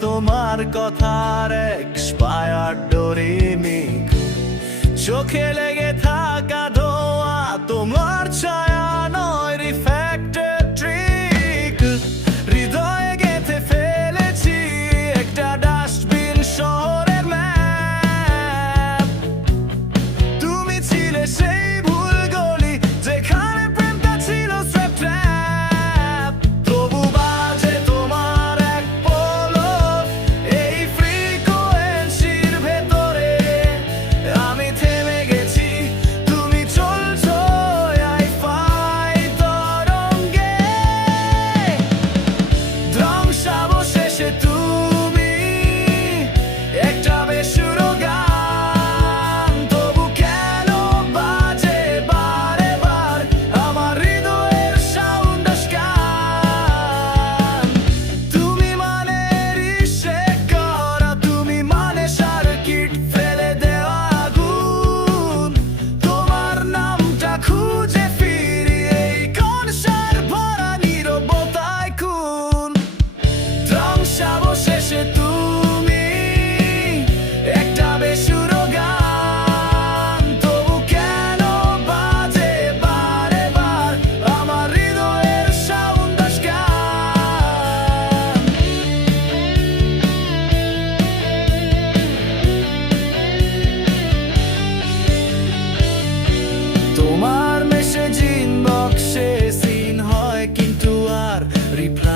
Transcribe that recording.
তোমার কথার expired remake, চোখে লেগে থাকা ধোয়া তোমার ছায়া নয় রিফ্লেক্টেড ট্রিক। হৃদয়ে গেঁথে ফেলেছি একটা ডাস্টবিন শহরের ম্যাপ। তুমি ছিলে সেই ভুল গলি যেখানে প্রেমটা ছিল স্ট্র্যাপ ট্র্যাপ। তবু বাজে তোমার এক পলক এই ফ্রিকোয়েন্সির ভেতরে। আমি থেমে গেছি, তুমি চলছো আই-ফাই তরঙ্গে। ধ্বংসাবশেষে তুমি একটা বেসুরো গান। তবু কেন বাজে বারে বার আমার হৃদয়ের সাউন্ড গান। তুমি মানে রিসেট করা, তুমি মানে সার্কিট ফেলে দেওয়া আগুন। তোমার নামটা খুঁজে ফিরি এই কনসার ভরা নীরবতায় খুন। ধ্বংসাবশেষে তুমি একটা বেসুরো গান। তবু কেন বাজে বারে বার আমার হৃদয়ের সাউন্ড গান। তোমার মেসেজ ইনবক্সে সিন হয় কিন্তু আর রিপ্লাই